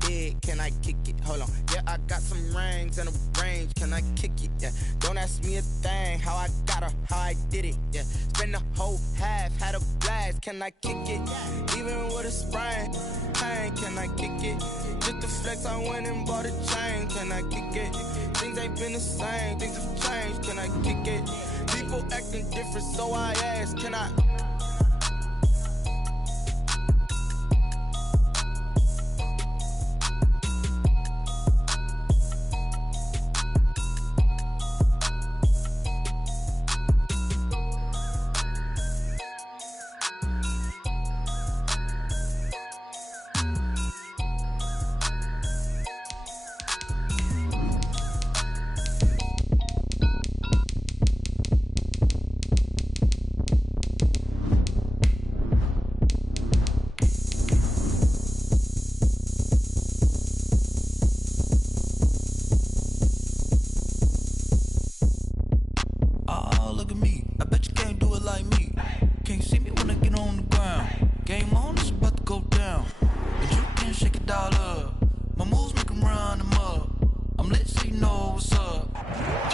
big, can I kick it? Hold on. Yeah, I got some rings and a range, can I kick it? Yeah. Don't ask me a thing, how I got her, how I did it. Yeah. Spend the whole half, had a blast, can I kick it? Even with a sprain, pain, can I kick it? Just the flex, I went and bought a chain, can I kick it? Things ain't been the same, things have changed, can I kick it? People acting different, so I ask, can I?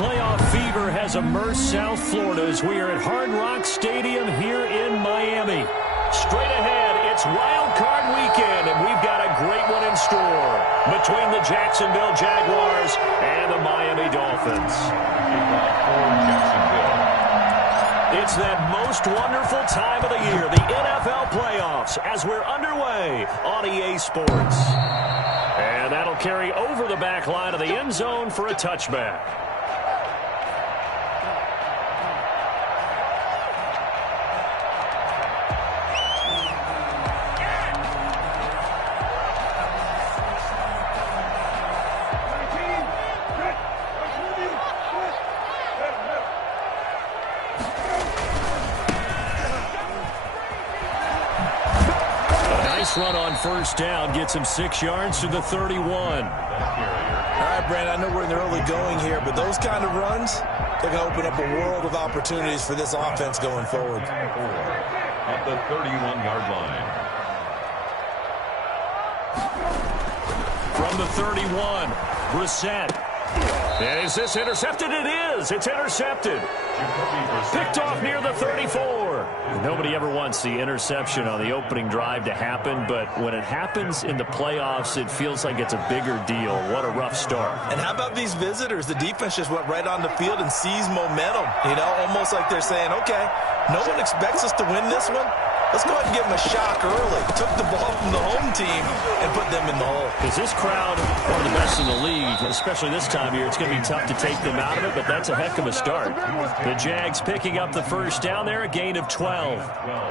Playoff fever has immersed South Florida as we are at Hard Rock Stadium here in Miami. Straight ahead, it's Wild Card Weekend, and we've got a great one in store between the Jacksonville Jaguars and the Miami Dolphins. It's that most wonderful time of the year, the NFL playoffs, as we're underway on EA Sports. And that'll carry over the back line of the end zone for a touchback. Run on first down gets him 6 yards to the 31. All right, Brandon, I know we're in the early going here, but those kind of runs, they're going to open up a world of opportunities for this offense going forward. At the 31-yard line. From the 31, Brissett. And is this intercepted? It is. It's intercepted. Picked off near the 34. Nobody ever wants the interception on the opening drive to happen, but when it happens in the playoffs, it feels like it's a bigger deal. What a rough start. And how about these visitors? The defense just went right on the field and seized momentum. You know, almost like they're saying, okay, no one expects us to win this one. Let's go ahead and give them a shock early. Took the ball from the home team and put them in the hole. Is this crowd one of the best in the league, especially this time of year? It's going to be tough to take them out of it, but that's a heck of a start. The Jags picking up the first down there, a gain of 12.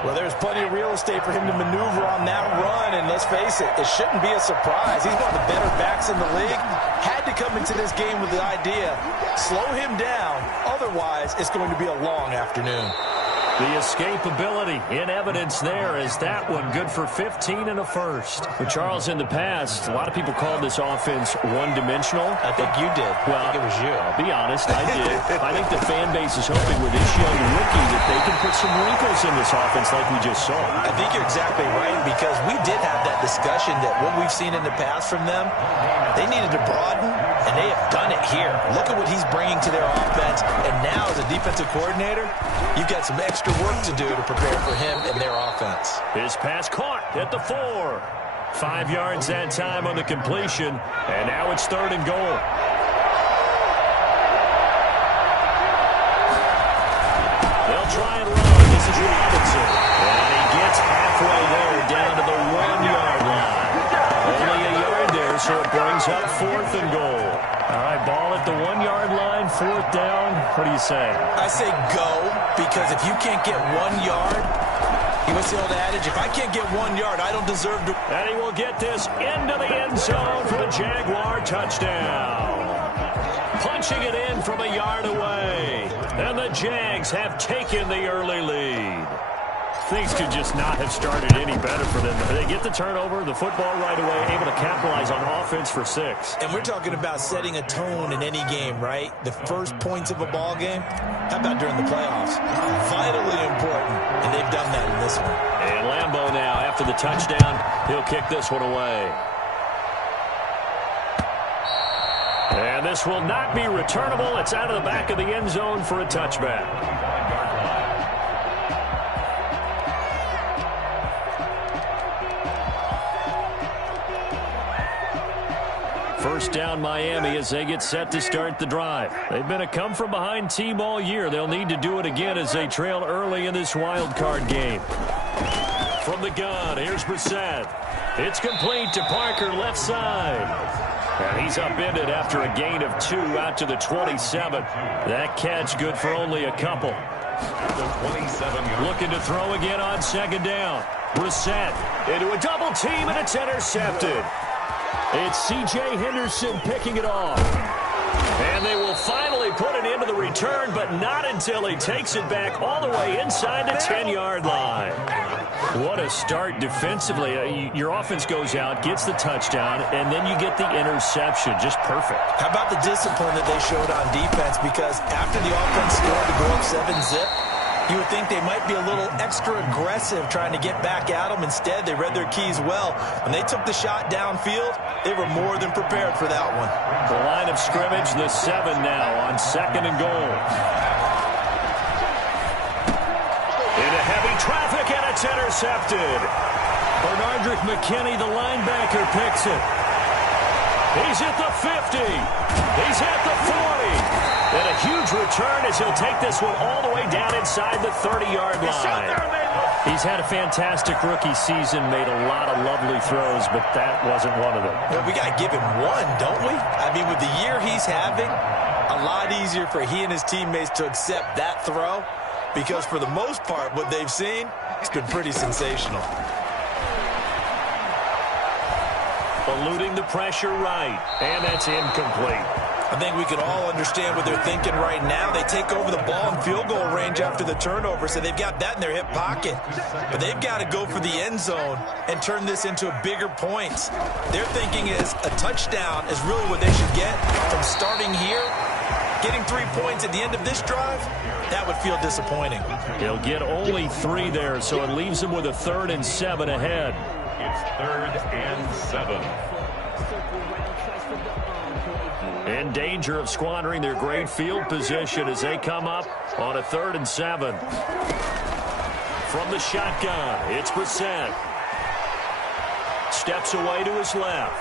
Well, there's plenty of real estate for him to maneuver on that run, and let's face it, it shouldn't be a surprise. He's one of the better backs in the league. Had to come into this game with the idea, slow him down, otherwise it's going to be a long afternoon. The escapability in evidence there is that one good for 15 and a first. But Charles, in the past, a lot of people called this offense one-dimensional. I think you did. Well, I think it was you. I'll be honest, I did. I think the fan base is hoping with this young rookie that they can put some wrinkles in this offense like we just saw. I think you're exactly right, because we did have that discussion that what we've seen in the past from them, they needed to broaden, and they have done it here. Look at what he's bringing to their offense, and now as a defensive coordinator, you've got some extra work to do to prepare for him and their offense. His pass caught at the 4. 5 yards that time on the completion, and now it's 3rd and goal. They'll try and run. This is Robinson. And he gets halfway there down to the 1-yard line. Only a yard there, so it brings up 4th and goal. All right, ball at the 1-yard line, 4th down. What do you say? I say go, because if you can't get 1 yard, what's the old adage? If I can't get 1 yard, I don't deserve to. And he will get this into the end zone for the Jaguar touchdown. Punching it in from a yard away. And the Jags have taken the early lead. Things could just not have started any better for them. They get the turnover, the football right away, able to capitalize on offense for 6. And we're talking about setting a tone in any game, right? The first points of a ball game. How about during the playoffs? Vitally important, and they've done that in this one. And Lambeau now, after the touchdown, he'll kick this one away. And this will not be returnable. It's out of the back of the end zone for a touchback. First down Miami as they get set to start the drive. They've been a come-from-behind team all year. They'll need to do it again as they trail early in this wild card game. From the gun, here's Brissett. It's complete to Parker, left side. And he's upended after a gain of 2 out to the 27. That catch good for only a couple. Looking to throw again on second down. Brissett into a double team, and it's intercepted. It's C.J. Henderson picking it off. And they will finally put it into the return, but not until he takes it back all the way inside the 10-yard line. What a start defensively. Your offense goes out, gets the touchdown, and then you get the interception. Just perfect. How about the discipline that they showed on defense? Because after the offense scored to go up 7-zip, you would think they might be a little extra aggressive trying to get back at them. Instead, they read their keys well. When they took the shot downfield, they were more than prepared for that one. The line of scrimmage, the 7 now on second and goal. Into heavy traffic, and it's intercepted. Bernardrick McKinney, the linebacker, picks it. He's at the 50. He's at the 40. And a huge return as he'll take this one all the way down inside the 30-yard line. He's had a fantastic rookie season, made a lot of lovely throws, but that wasn't one of them. Well, we got to give him one, don't we? I mean, with the year he's having, a lot easier for he and his teammates to accept that throw, because for the most part, what they've seen, it's been pretty sensational. Eluding the pressure right, and that's incomplete. I think we can all understand what they're thinking right now. They take over the ball in field goal range after the turnover, so they've got that in their hip pocket. But they've got to go for the end zone and turn this into a bigger points. Their thinking is a touchdown is really what they should get from starting here. Getting 3 points at the end of this drive, that would feel disappointing. He'll get only 3 there, so it leaves him with a 3rd and 7 ahead. It's 3rd and 7. In danger of squandering their great field position as they come up on a 3rd and 7. From the shotgun, it's Brissett. Steps away to his left.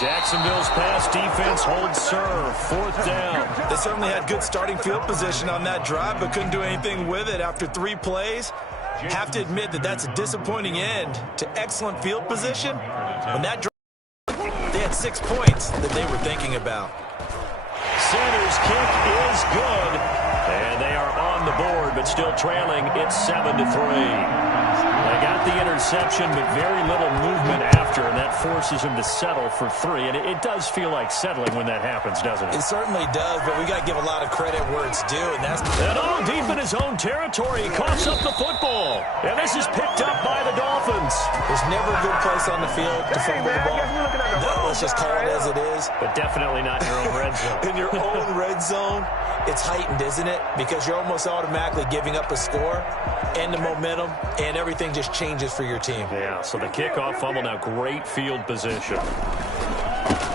Jacksonville's pass defense holds serve. 4th down. They certainly had good starting field position on that drive, but couldn't do anything with it after 3 plays. Have to admit that that's a disappointing end to excellent field position. When that drive, they had 6 points that they were thinking about. Sanders' kick is good. And they are on the board, but still trailing. It's 7-3. They got the interception, but very little movement after, and that forces him to settle for 3. And it does feel like settling when that happens, doesn't it? It certainly does, but we got to give a lot of credit where it's due, and that's... And deep in his own territory, he coughs up the football. And this is picked up by the Dolphins. There's never a good place on the field to fumble the ball. No, let's just call it as it is. But definitely not in your own red zone. In your own red zone, it's heightened, isn't it? Because you're almost automatically giving up a score and the momentum, and everything just changes for your team. Yeah, so the kickoff fumble, now great field position.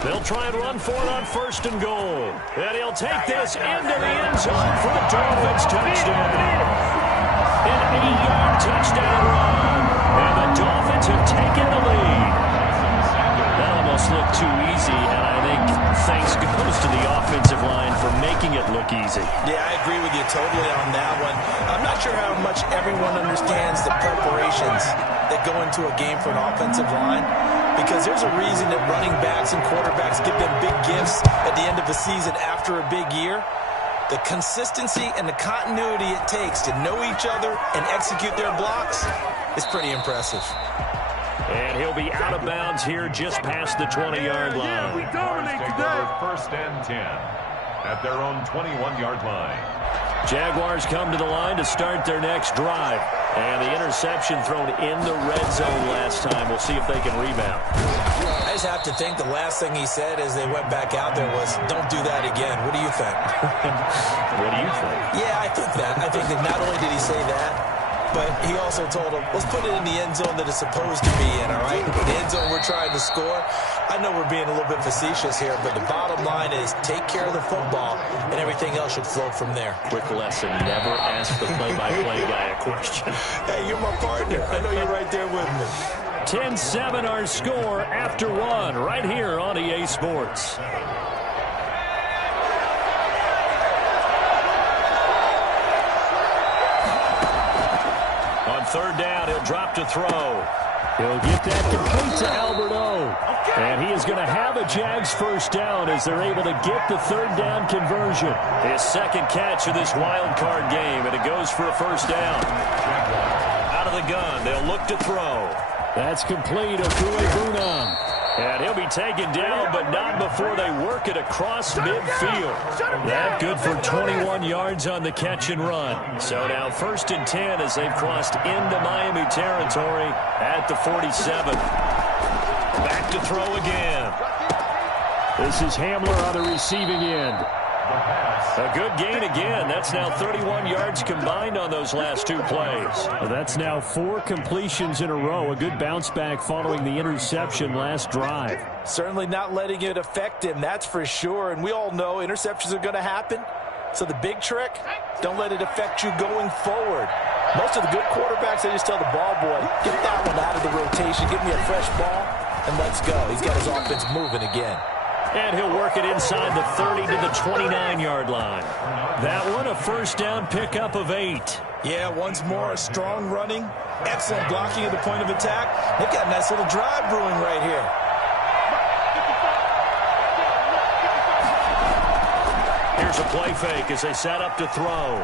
They'll try and run for it on 1st and goal. And he'll take this into the end zone for a Dolphins touchdown. An 8-yard touchdown run. And the Dolphins have taken the lead. That almost looked too easy, and I think thanks goes to the offensive line for making it look easy. Yeah, I agree with you totally on that one. I'm not sure how much everyone understands the preparations that go into a game for an offensive line, because there's a reason that running backs and quarterbacks give them big gifts at the end of the season after a big year. The consistency and the continuity it takes to know each other and execute their blocks is pretty impressive. And he'll be out of bounds here just past the 20-yard line. We dominate today. 1st and 10 at their own 21-yard line. Jaguars come to the line to start their next drive. And the interception thrown in the red zone last time. We'll see if they can rebound. I just have to think the last thing he said as they went back out there was, don't do that again. What do you think? What do you think? Yeah, I think that. I think that not only did he say that, but he also told him, let's put it in the end zone that it's supposed to be in, all right? The end zone we're trying to score. I know we're being a little bit facetious here, but the bottom line is take care of the football, and everything else should flow from there. Quick lesson, never ask the play-by-play guy a question. Hey, you're my partner. I know you're right there with me. 10-7 our score after one right here on EA Sports. On third down, he'll drop to throw. He'll get that complete to Alberto. And he is going to have a Jags first down as they're able to get the third down conversion. His second catch of this wild card game, and it goes for a first down. Out of the gun, they'll look to throw. That's complete. Okue-Bunam. And he'll be taken down, but not before they work it across midfield. That good for 21 yards on the catch and run. So now 1st and 10 as they've crossed into Miami territory at the 47. Back to throw again. This is Hamler on the receiving end. A good gain again. That's now 31 yards combined on those last two plays. Well, that's now 4 completions in a row. A good bounce back following the interception last drive. Certainly not letting it affect him, that's for sure. And we all know interceptions are going to happen. So the big trick, don't let it affect you going forward. Most of the good quarterbacks, they just tell the ball boy, get that one out of the rotation, give me a fresh ball, and let's go. He's got his offense moving again. And he'll work it inside the 30 to the 29-yard line. That one, a first down pickup of 8. Yeah, once more, a strong running, excellent blocking at the point of attack. They've got a nice little drive brewing right here. Here's a play fake as they set up to throw.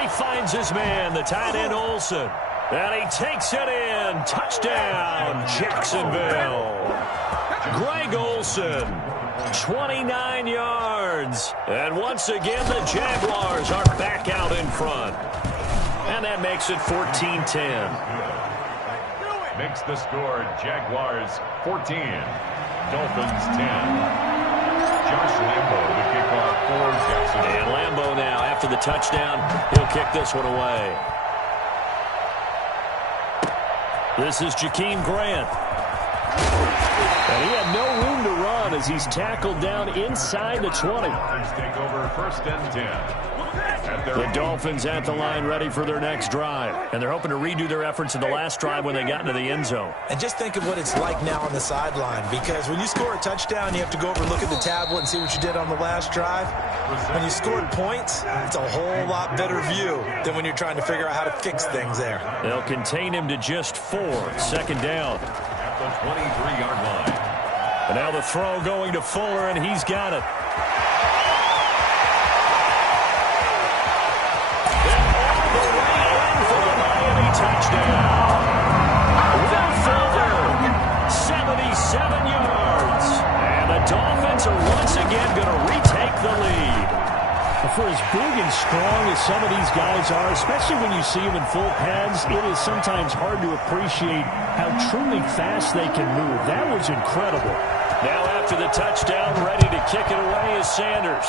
He finds his man, the tight end Olsen. And he takes it in. Touchdown, Jacksonville. Greg Olsen, 29 yards. And once again, the Jaguars are back out in front. And that makes it 14-10. Makes the score Jaguars 14, Dolphins 10. Josh Lambo, the kickoff for Jacksonville. And Lambo now, after the touchdown, he'll kick this one away. This is Jakeem Grant. And he had no room to run as he's tackled down inside the 20. Take over 1st and 10. The Dolphins at the line ready for their next drive. And they're hoping to redo their efforts in the last drive when they got into the end zone. And just think of what it's like now on the sideline, because when you score a touchdown, you have to go over and look at the tablet and see what you did on the last drive. When you scored points, it's a whole lot better view than when you're trying to figure out how to fix things there. They'll contain him to just 4. Second down. At the 23-yard line. And now the throw going to Fuller, and he's got it. Touchdown. Will Fuller, 77 yards. And the Dolphins are once again going to retake the lead. For as big and strong as some of these guys are, especially when you see them in full pads, it is sometimes hard to appreciate how truly fast they can move. That was incredible. Now after the touchdown, ready to kick it away is Sanders.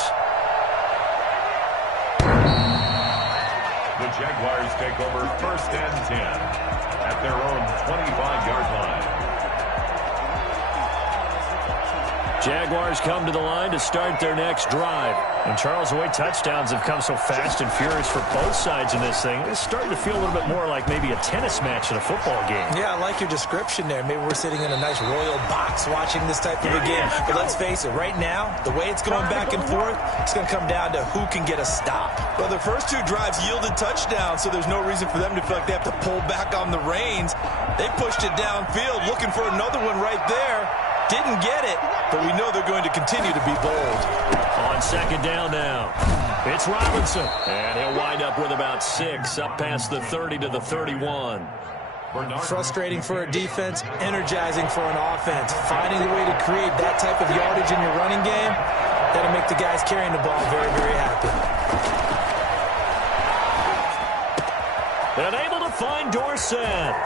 The Jaguars take over 1st and 10 at their own 25-yard line. Jaguars come to the line to start their next drive. And Charles, the way touchdowns have come so fast and furious for both sides in this thing, it's starting to feel a little bit more like maybe a tennis match in a football game. Yeah, I like your description there. Maybe we're sitting in a nice royal box watching this type of a game. But let's face it, right now, the way it's going back and forth, it's going to come down to who can get a stop. Well, the first 2 drives yielded touchdowns, so there's no reason for them to feel like they have to pull back on the reins. They pushed it downfield, looking for another one right there. Didn't get it, but we know they're going to continue to be bold. On second down now, it's Robinson. And he'll wind up with about 6, up past the 30 to the 31. Frustrating for a defense, energizing for an offense. Finding a way to create that type of yardage in your running game, that'll make the guys carrying the ball very, very happy. And able to find Dorsett.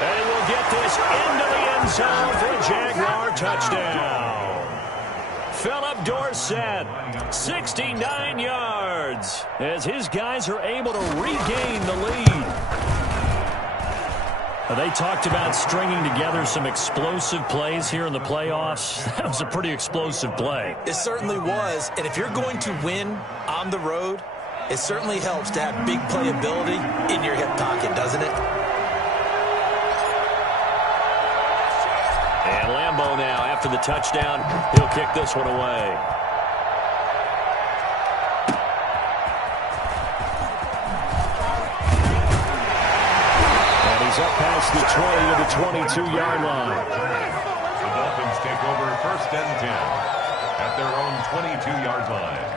And he will get this into the end zone for a Jaguar touchdown. Phillip Jacob Dorsett, 69 yards, as his guys are able to regain the lead. They talked about stringing together some explosive plays here in the playoffs. That was a pretty explosive play. It certainly was, and if you're going to win on the road, it certainly helps to have big playability in your hip pocket, doesn't it? And Lambeau now, after the touchdown, he'll kick this one away. And he's up past the 20 to the 22-yard line. The Dolphins take over 1st and 10 at their own 22-yard line.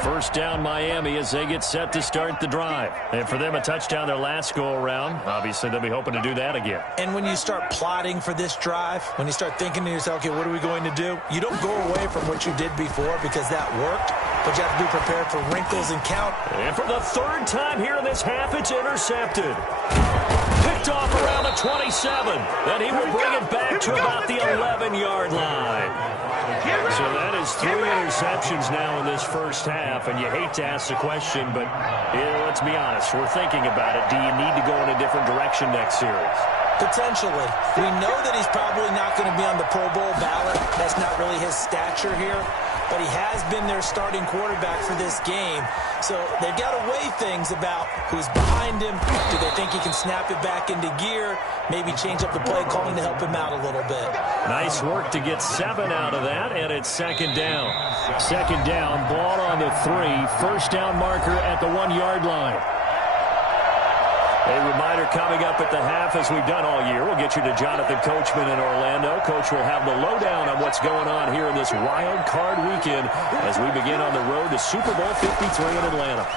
First down Miami as they get set to start the drive. And for them, a touchdown their last go-around. Obviously, they'll be hoping to do that again. And when you start plotting for this drive, when you start thinking to yourself, okay, what are we going to do? You don't go away from what you did before because that worked, but you have to be prepared for wrinkles and count. And for the 3rd time here in this half, it's intercepted. Picked off around the 27. Then he will bring it back to about the 11-yard line. So that is 3 interceptions now in this first half, and you hate to ask the question, but let's be honest, we're thinking about it. Do you need to go in a different direction next series? Potentially. We know that he's probably not going to be on the Pro Bowl ballot. That's not really his stature here, but he has been their starting quarterback for this game. So they've got to weigh things about who's behind him. Do they think he can snap it back into gear? Maybe change up the play calling to help him out a little bit. Nice work to get 7 out of that, and it's 2nd down. 2nd down, ball on the 3. First down marker at the 1-yard line. A reminder coming up at the half, as we've done all year. We'll get you to Jonathan Coachman in Orlando. Coach will have the lowdown on what's going on here in this wild card weekend as we begin on the road to Super Bowl 53 in Atlanta.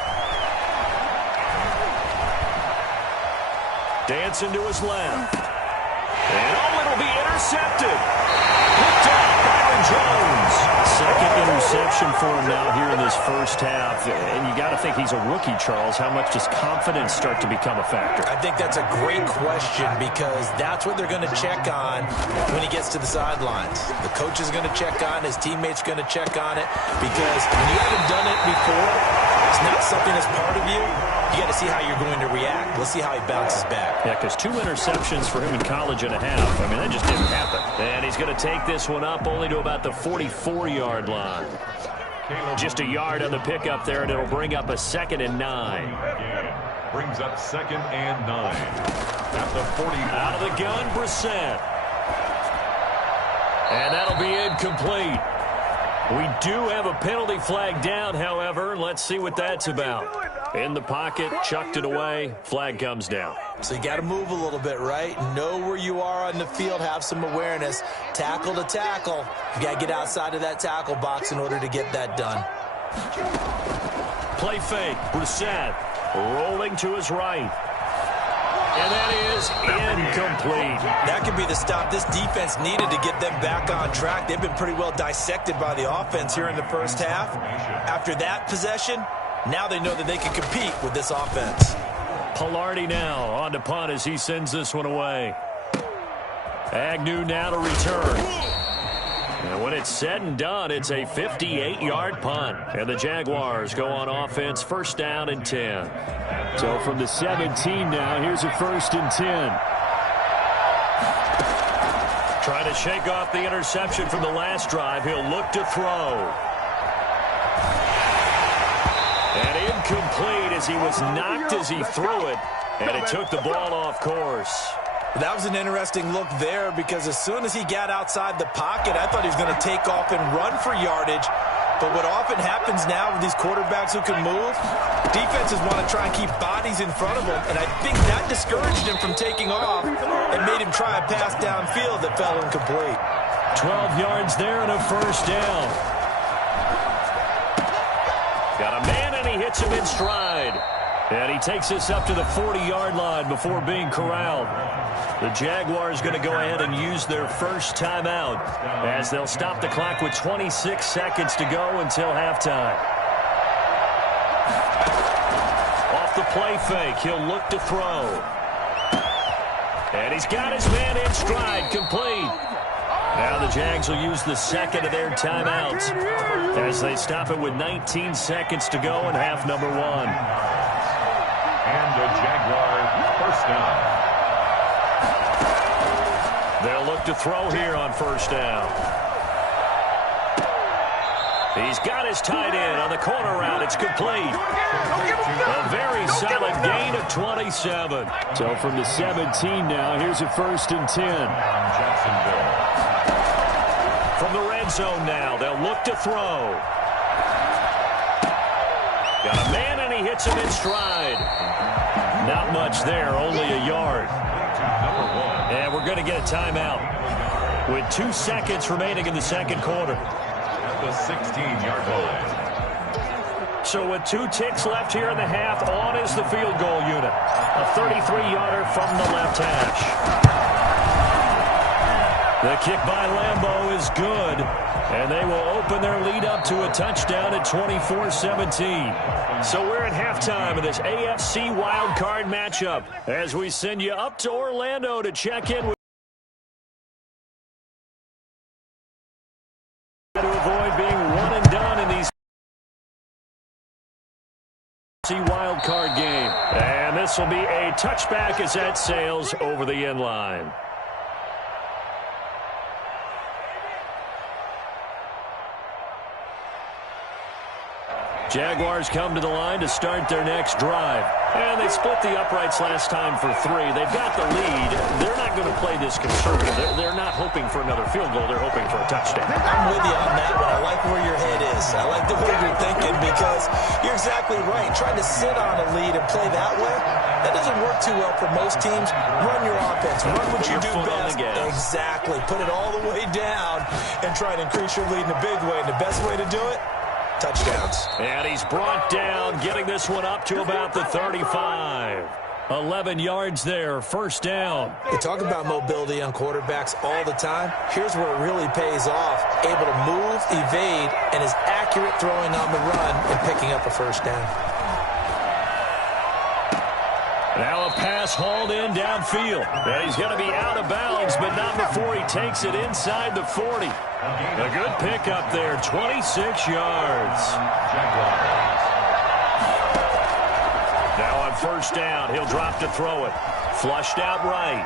Dancing to his left. And it'll be intercepted. Picked off Byron Jones. 2nd interception for him now here in this first half. And you got to think he's a rookie, Charles. How much does confidence start to become a factor? I think that's a great question because that's what they're going to check on when he gets to the sidelines. The coach is going to check on, his teammates are going to check on it because when you haven't done it before, it's not something that's part of you. You got to see how you're going to react. Let's see how he bounces back. Yeah, because 2 interceptions for him in college and a half. I mean, that just didn't happen. And he's going to take this one up only to about the 44-yard line. Just a yard on the pickup there, and it'll bring up a 2nd and 9. Brings up 2nd and 9. At the 40. Out of the gun, Brissett. And that'll be incomplete. We do have a penalty flag down, however. Let's see what that's about. In the pocket, chucked it away, flag comes down. So you got to move a little bit, right? Know where you are on the field, have some awareness. Tackle to tackle. You got to get outside of that tackle box in order to get that done. Play fake, Brissett rolling to his right. And that is incomplete. That could be the stop this defense needed to get them back on track. They've been pretty well dissected by the offense here in the first half. After that possession, now they know that they can compete with this offense. Pilardi now on to punt as he sends this one away. Agnew now to return. And when it's said and done, it's a 58-yard punt. And the Jaguars go on offense, 1st down and 10. So from the 17 now, here's a 1st and 10. Trying to shake off the interception from the last drive. He'll look to throw. And incomplete as he was knocked as he threw it. And it took the ball off course. That was an interesting look there because as soon as he got outside the pocket, I thought he was going to take off and run for yardage. But what often happens now with these quarterbacks who can move, defenses want to try and keep bodies in front of them. And I think that discouraged him from taking off and made him try a pass downfield that fell incomplete. 12 yards there and a 1st down. Got a man and he hits him in stride. And he takes this up to the 40-yard line before being corralled. The Jaguars going to go ahead and use their first timeout as they'll stop the clock with 26 seconds to go until halftime. Off the play fake, he'll look to throw. And he's got his man in stride, complete. Now the Jags will use the second of their timeouts as they stop it with 19 seconds to go in half number 1. And the Jaguars first down. They'll look to throw here on first down. He's got his tight end on the corner route. It's complete. A very solid gain of 27. So from the 17 now, here's a 1st and 10. Jacksonville. From the red zone now, they'll look to throw. Got a man, and he hits him in stride. Not much there, only a yard. And we're going to get a timeout with 2 seconds remaining in the second quarter. At the 16-yard line. So with 2 ticks left here in the half, on is the field goal unit. A 33-yarder from the left hash. The kick by Lambeau is good, and they will open their lead up to a touchdown at 24-17. So we're at halftime of this AFC wildcard matchup as we send you up to Orlando to check in with to avoid being one and done in these wild card game. And this will be a touchback as that sails over the end line. Jaguars come to the line to start their next drive. And they split the uprights last time for 3. They've got the lead. They're not going to play this conservative. They're not hoping for another field goal. They're hoping for a touchdown. I'm with you on that one. I like where your head is. I like the way you're thinking because you're exactly right. Trying to sit on a lead and play that way, that doesn't work too well for most teams. Run your offense. Run what you do best. Exactly. Put it all the way down and try to increase your lead in a big way. And the best way to do it, touchdowns. And he's brought down, getting this one up to about the 35. 11 yards there, first down. You talk about mobility on quarterbacks all the time. Here's where it really pays off. Able to move, evade, and is accurate throwing on the run and picking up a first down. Now a pass hauled in downfield. And he's going to be out of bounds, but not before he takes it inside the 40. A good pickup there, 26 yards. Now on first down, he'll drop to throw it. Flushed out right.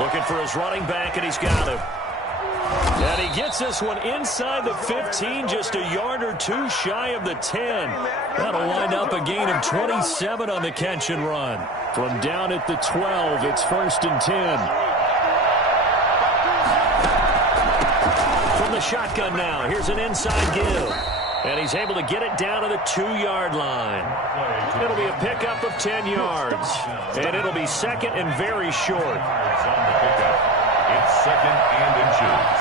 Looking for his running back, and he's got him. And he gets this one inside the 15, just a yard or 2 shy of the 10. That'll wind up a gain of 27 on the catch and run. From down at the 12, it's 1st and 10. From the shotgun now, here's an inside give. And he's able to get it down to the 2-yard line. It'll be a pickup of 10 yards. And it'll be second and very short. It's 2nd and inches.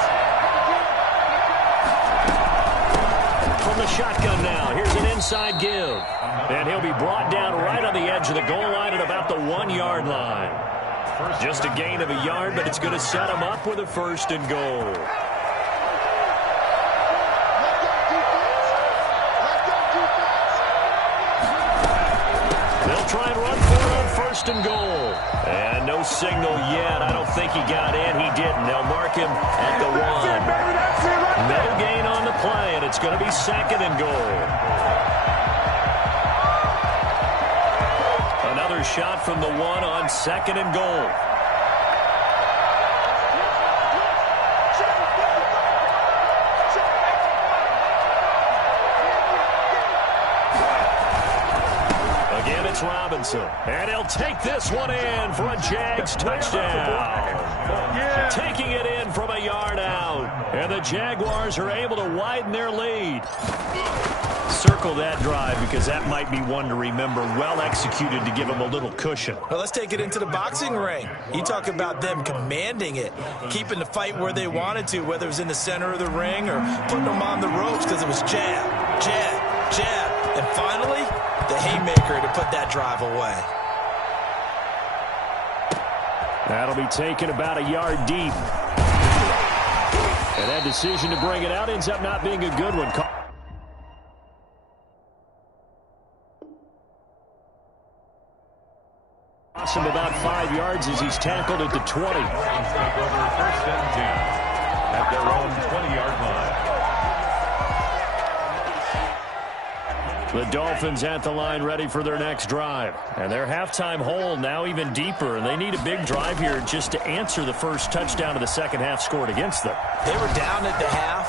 From the shotgun now, here's an inside give. And he'll be brought down right on the edge of the goal line at about the 1-yard line. Just a gain of a yard, but it's going to set him up with a 1st and goal. They'll try and run for it on 1st and goal. And no signal yet. I don't think he got in. He didn't. They'll mark him at the 1. No gain on the play, and it's going to be 2nd and goal. Another shot from the 1 on 2nd and goal. Again, it's Robinson. And he'll take this one in for a Jags touchdown. Taking it in from a yard out. And the Jaguars are able to widen their lead. Circle that drive because that might be one to remember. Well executed to give them a little cushion. Well, let's take it into the boxing ring. You talk about them commanding it, keeping the fight where they wanted to, whether it was in the center of the ring or putting them on the ropes because it was jab, jab, jab. And finally, the haymaker to put that drive away. That'll be taken about a yard deep. And that decision to bring it out ends up not being a good one. loss of about 5 yards as he's tackled at the 20. Take over 1st and 10 at their own 20-yard line. The Dolphins at the line ready for their next drive. And their halftime hole now even deeper. And they need a big drive here just to answer the first touchdown of the second half scored against them. They were down at the half.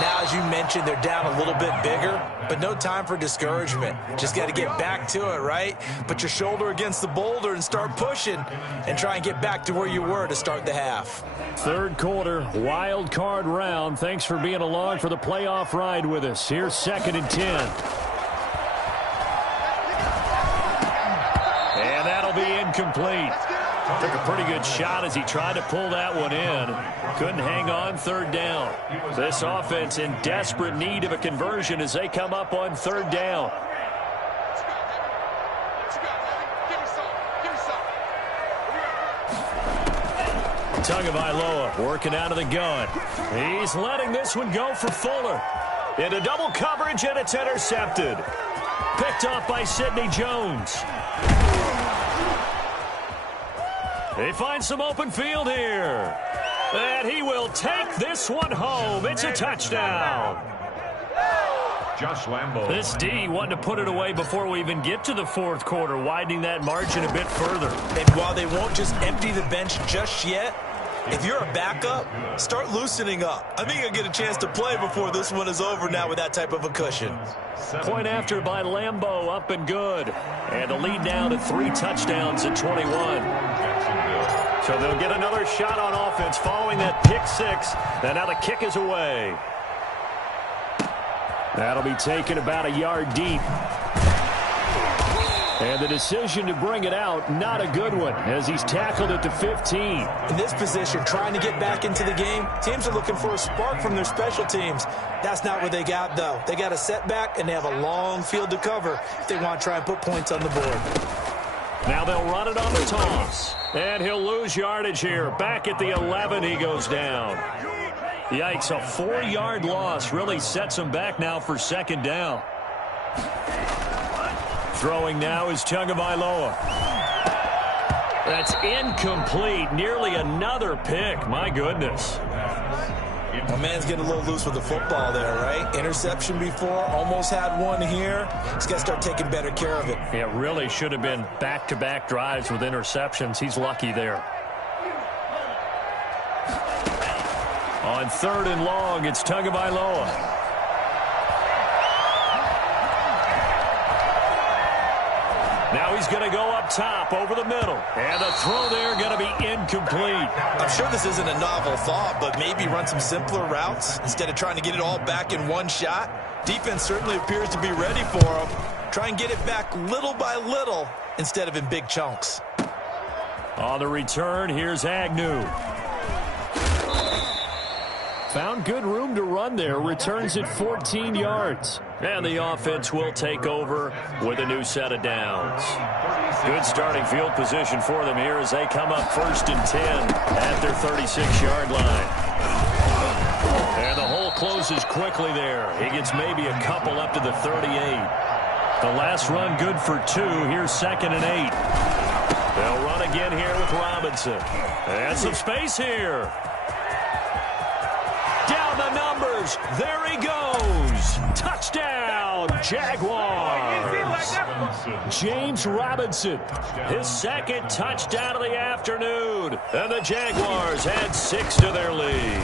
Now, as you mentioned, they're down a little bit bigger. But no time for discouragement. Just got to get back to it, right? Put your shoulder against the boulder and start pushing. And try and get back to where you were to start the half. Third quarter, wild card round. Thanks for being along for the playoff ride with us. Here's 2nd and 10. Complete. Took a pretty good shot as he tried to pull that one in. Couldn't hang on 3rd down. This offense in desperate need of a conversion as they come up on 3rd down. Tagovailoa working out of the gun. He's letting this one go for Fuller. Into double coverage, and it's intercepted. Picked off by Sidney Jones. They find some open field here. And he will take this one home. It's a touchdown. Josh Lambo. This D wanting to put it away before we even get to the 4th quarter, widening that margin a bit further. And while they won't just empty the bench just yet, if you're a backup, start loosening up. I think you'll get a chance to play before this one is over now with that type of a cushion. Point after by Lambo, up and good. And the lead now to 3 touchdowns at 21. So they'll get another shot on offense following that pick 6. And now the kick is away. That'll be taken about a yard deep. And the decision to bring it out, not a good one, as he's tackled at the 15. In this position, trying to get back into the game, teams are looking for a spark from their special teams. That's not what they got, though. They got a setback, and they have a long field to cover if they want to try and put points on the board. Now they'll run it on the toss. And he'll lose yardage here. Back at the 11, he goes down. Yikes, a 4-yard loss really sets him back now for 2nd down. Throwing now is Tagovailoa. That's incomplete. Nearly another pick. My goodness. My man's getting a little loose with the football there, right? Interception before, almost had one here. He's got to start taking better care of it. Yeah, really should have been back-to-back drives with interceptions. He's lucky there. On 3rd and long, it's Tagovailoa. Now he's going to go up top over the middle. And the throw there going to be incomplete. I'm sure this isn't a novel thought, but maybe run some simpler routes instead of trying to get it all back in one shot. Defense certainly appears to be ready for him. Try and get it back little by little instead of in big chunks. On the return, here's Agnew. Found good room to run there. Returns at 14 yards. And the offense will take over with a new set of downs. Good starting field position for them here as they come up 1st and 10 at their 36-yard line. And the hole closes quickly there. He gets maybe a couple up to the 38. The last run good for 2. Here's 2nd and 8. They'll run again here with Robinson. And some space here. Down the numbers. There he goes. Touchdown, Jaguars. James Robinson, his 2nd touchdown of the afternoon. And the Jaguars add 6 to their lead.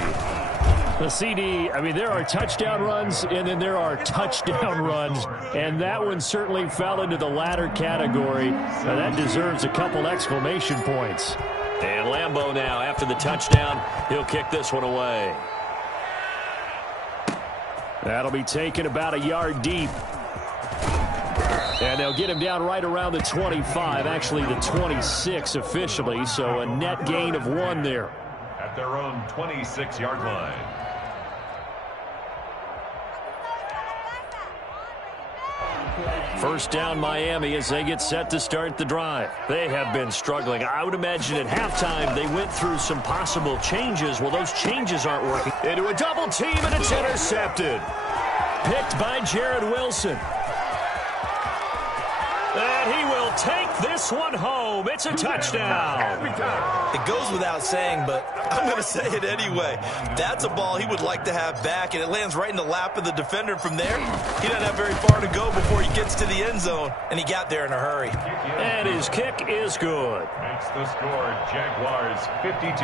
The CD, I mean, there are touchdown runs, and then there are touchdown runs. And that one certainly fell into the latter category. Now, that deserves a couple exclamation points. And Lambo now, after the touchdown, he'll kick this one away. That'll be taken about a yard deep. And they'll get him down right around the 25, actually the 26 officially, so a net gain of 1 there. At their own 26-yard line. First down Miami as they get set to start the drive. They have been struggling. I would imagine at halftime they went through some possible changes. Well, those changes aren't working. Into a double team, and it's intercepted. Picked by Jared Wilson. And he will take this one home. It's a touchdown. It goes without saying, but I'm going to say it anyway. That's a ball he would like to have back, and it lands right in the lap of the defender. From there, he doesn't have very far to go before he gets to the end zone, and he got there in a hurry. And his kick is good. Makes the score Jaguars 52,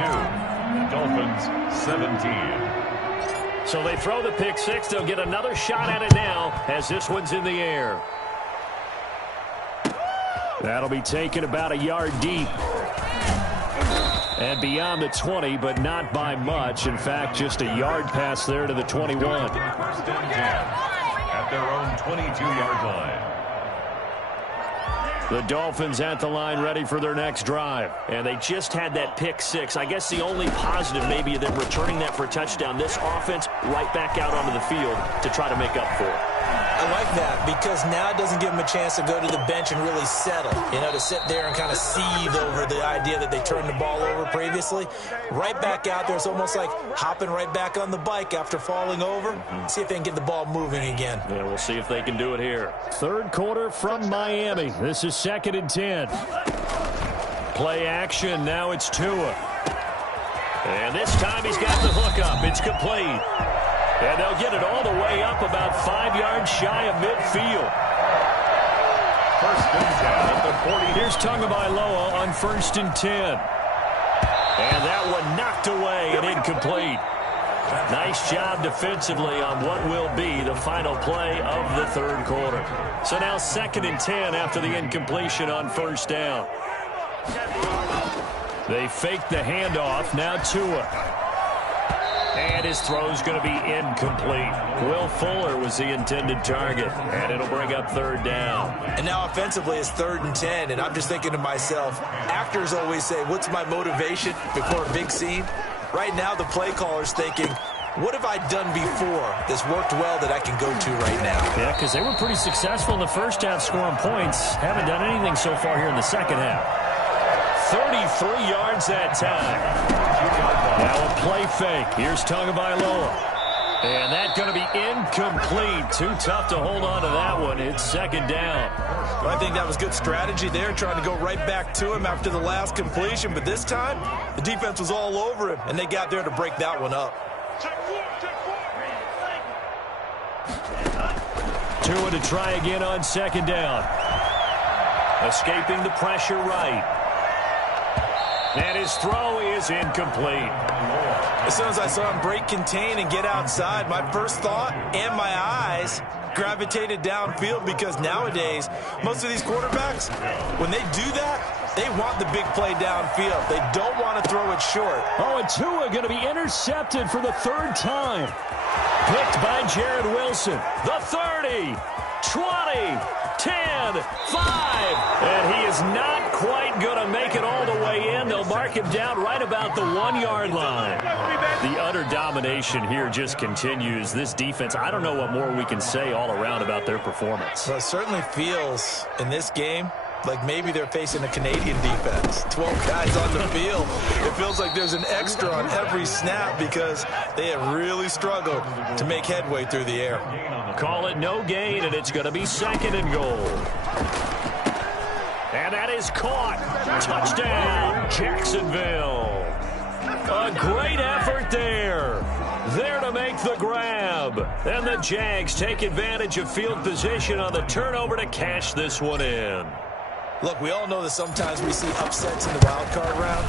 Dolphins 17. So they throw the pick six. They'll get another shot at it now as this one's in the air. That'll be taken about a yard deep. And beyond the 20, but not by much. In fact, just a yard pass there to the 21. First and 10 at their own 22-yard line. The Dolphins at the line ready for their next drive. And they just had that pick six. I guess the only positive maybe of them returning that for a touchdown. This offense right back out onto the field to try to make up for it. I like that because now it doesn't give them a chance to go to the bench and really settle, to sit there and kind of seethe over the idea that they turned the ball over previously. Right back out there, it's almost like hopping right back on the bike after falling over. See if they can get the ball moving again. Yeah, we'll see if they can do it here. Third quarter from Miami. This is 2nd and 10. Play action. Now it's Tua. And this time he's got the hook up. It's complete. And they'll get it all the way up about 5 yards shy of midfield. First and 10 at the 40. Here's Tagovailoa on 1st and 10. And that one knocked away and incomplete. Nice job defensively on what will be the final play of the third quarter. So now 2nd and 10 after the incompletion on 1st down. They fake the handoff. Now Tua. And his throw's going to be incomplete. Will Fuller was the intended target, and it'll bring up 3rd down. And now offensively it's 3rd and 10, and I'm just thinking to myself, actors always say, what's my motivation before a big scene? Right now the play caller's thinking, what have I done before that's worked well that I can go to right now? Yeah, because they were pretty successful in the first half scoring points. Haven't done anything so far here in the second half. 33 yards that time. Now a play fake. Here's Tagovailoa. And that's going to be incomplete. Too tough to hold on to that one. It's 2nd down. Well, I think that was good strategy there, trying to go right back to him after the last completion. But this time, the defense was all over him, and they got there to break that one up. Tua to try again on 2nd down. Escaping the pressure right. And his throw is incomplete. As soon as I saw him break contain and get outside, my first thought and my eyes gravitated downfield because nowadays, most of these quarterbacks, when they do that, they want the big play downfield. They don't want to throw it short. Oh, and Tua going to be intercepted for the 3rd time. Picked by Jared Wilson. The 30, 20, 10, 5. And he is not quite going to make it all the way in. They'll mark him down right about the 1-yard line. The utter domination here just continues. This defense, I don't know what more we can say all around about their performance. Well, it certainly feels in this game like maybe they're facing a Canadian defense. 12 guys on the field. It feels like there's an extra on every snap because they have really struggled to make headway through the air. Call it no gain, and it's going to be 2nd and goal. And that is caught. Touchdown, Jacksonville. A great effort there. There to make the grab. And the Jags take advantage of field position on the turnover to cash this one in. Look, we all know that sometimes we see upsets in the wild card round.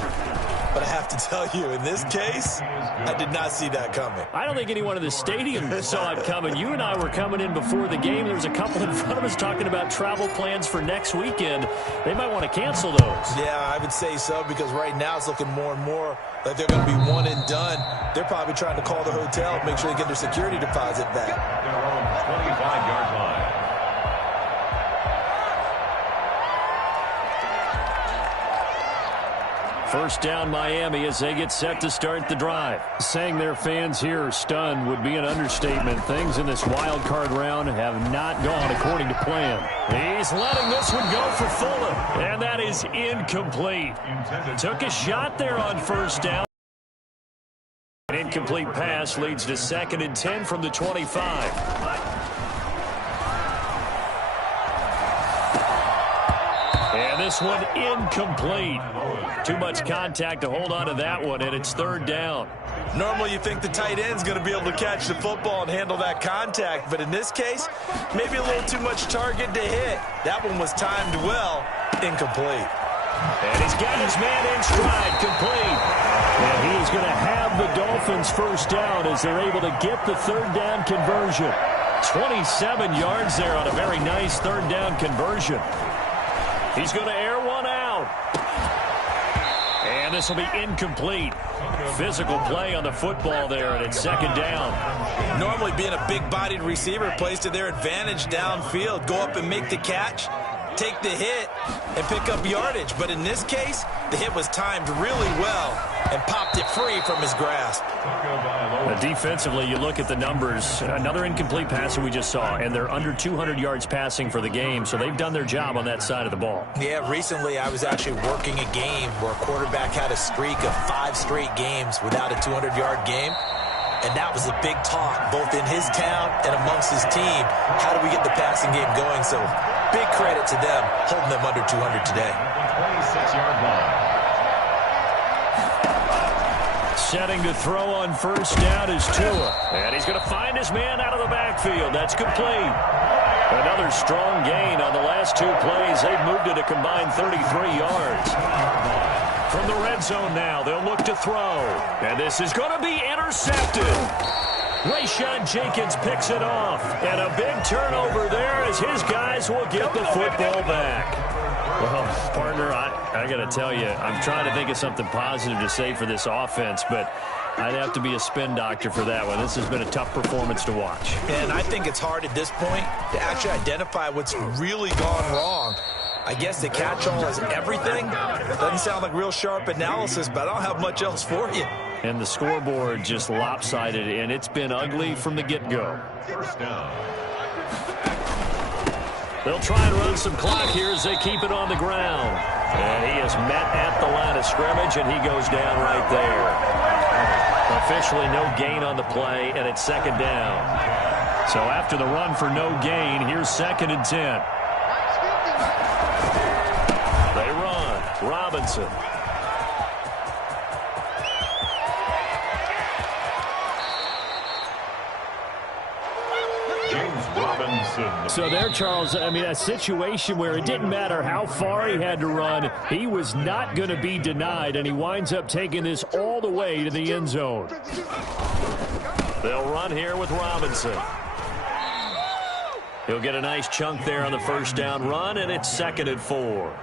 But I have to tell you, in this case, I did not see that coming. I don't think anyone in the stadium saw it coming. You and I were coming in before the game. There was a couple in front of us talking about travel plans for next weekend. They might want to cancel those. Yeah, I would say so because right now it's looking more and more like they're going to be one and done. They're probably trying to call the hotel, make sure they get their security deposit back. Their own 25-yard line. First down Miami as they get set to start the drive. Saying their fans here are stunned would be an understatement. Things in this wild card round have not gone according to plan. He's letting this one go for Fuller, and that is incomplete. Took a shot there on 1st down. An incomplete pass leads to 2nd and 10 from the 25. this one incomplete. Too much contact to hold on to that one, and it's third down. Normally you think the tight end's going to be able to catch the football and handle that contact, but in this case, maybe a little too much target to hit. That one was timed well, incomplete. And he's got his man in stride, complete. And he's going to have the Dolphins first down as they're able to get the third down conversion. 27 yards there on a very nice third down conversion. He's going to air one out. And this will be incomplete. Physical play on the football there, and it's second down. Normally being a big-bodied receiver plays to their advantage downfield. Go up and make the catch, take the hit, and pick up yardage. But in this case, the hit was timed really well and popped it free from his grasp. Defensively, you look at the numbers. Another incomplete pass that we just saw, and they're under 200 yards passing for the game, so they've done their job on that side of the ball. Yeah, recently I was actually working a game where a quarterback had a streak of 5 straight games without a 200-yard game. And that was a big talk, both in his town and amongst his team. How do we get the passing game going? So big credit to them, holding them under 200 today. 26-yard line. Setting to throw on first down is Tua. And he's going to find his man out of the backfield. That's complete. Another strong gain on the last 2 plays. They've moved it a combined 33 yards. From the red zone now, they'll look to throw. And this is going to be intercepted. Rayshon Jenkins picks it off. And a big turnover there as his guys will get the football back. Well, partner, I got to tell you, I'm trying to think of something positive to say for this offense, but I'd have to be a spin doctor for that one. This has been a tough performance to watch. And I think it's hard at this point to actually identify what's really gone wrong. I guess the catch-all is everything. Doesn't sound like real sharp analysis, but I don't have much else for you. And the scoreboard just lopsided, and it's been ugly from the get-go. First down. They'll try and run some clock here as they keep it on the ground. And he is met at the line of scrimmage, and he goes down right there. Officially no gain on the play, and it's second down. So after the run for no gain, here's 2nd and 10. They run. Robinson. So there, Charles, I mean, a situation where it didn't matter how far he had to run, he was not going to be denied, and he winds up taking this all the way to the end zone. They'll run here with Robinson. He'll get a nice chunk there on the first down run, and it's 2nd and 4.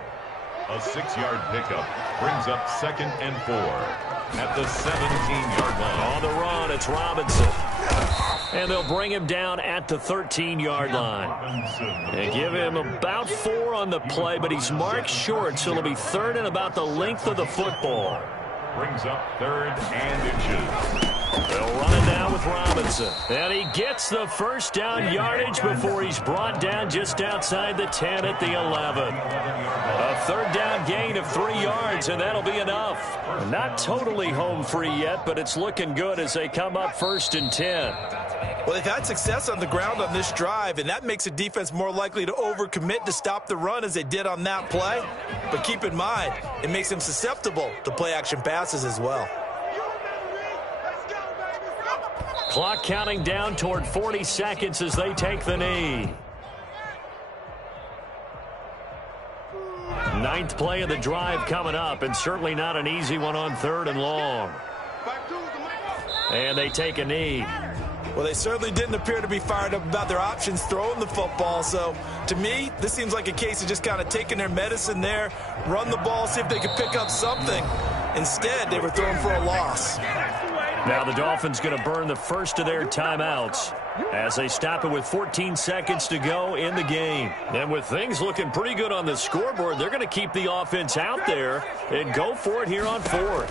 A 6-yard pickup brings up 2nd and 4 at the 17-yard line. On the run, it's Robinson. And they'll bring him down at the 13-yard line. They give him about 4 on the play, but he's marked short, so it'll be 3rd and about the length of the football. Brings up 3rd and inches. They'll run it now with Robinson. And he gets the first down yardage before he's brought down just outside the 10 at the 11. A 3rd down gain of 3 yards, and that'll be enough. Not totally home free yet, but it's looking good as they come up 1st and 10. Well, they've had success on the ground on this drive, and that makes a defense more likely to overcommit to stop the run as they did on that play. But keep in mind, it makes them susceptible to play-action passes as well. Clock counting down toward 40 seconds as they take the knee. 9th play of the drive coming up, and certainly not an easy one on 3rd and long. And they take a knee. Well, they certainly didn't appear to be fired up about their options throwing the football. So, to me, this seems like a case of just kind of taking their medicine there, run the ball, see if they could pick up something. Instead, they were throwing for a loss. Now the Dolphins going to burn the first of their timeouts as they stop it with 14 seconds to go in the game. And with things looking pretty good on the scoreboard, they're going to keep the offense out there and go for it here on 4th.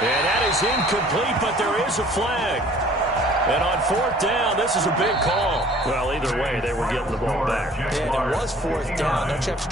And that is incomplete, but there is a flag. And on 4th down, this is a big call. Well, either way, they were getting the ball back. And it was 4th down. Don't you have to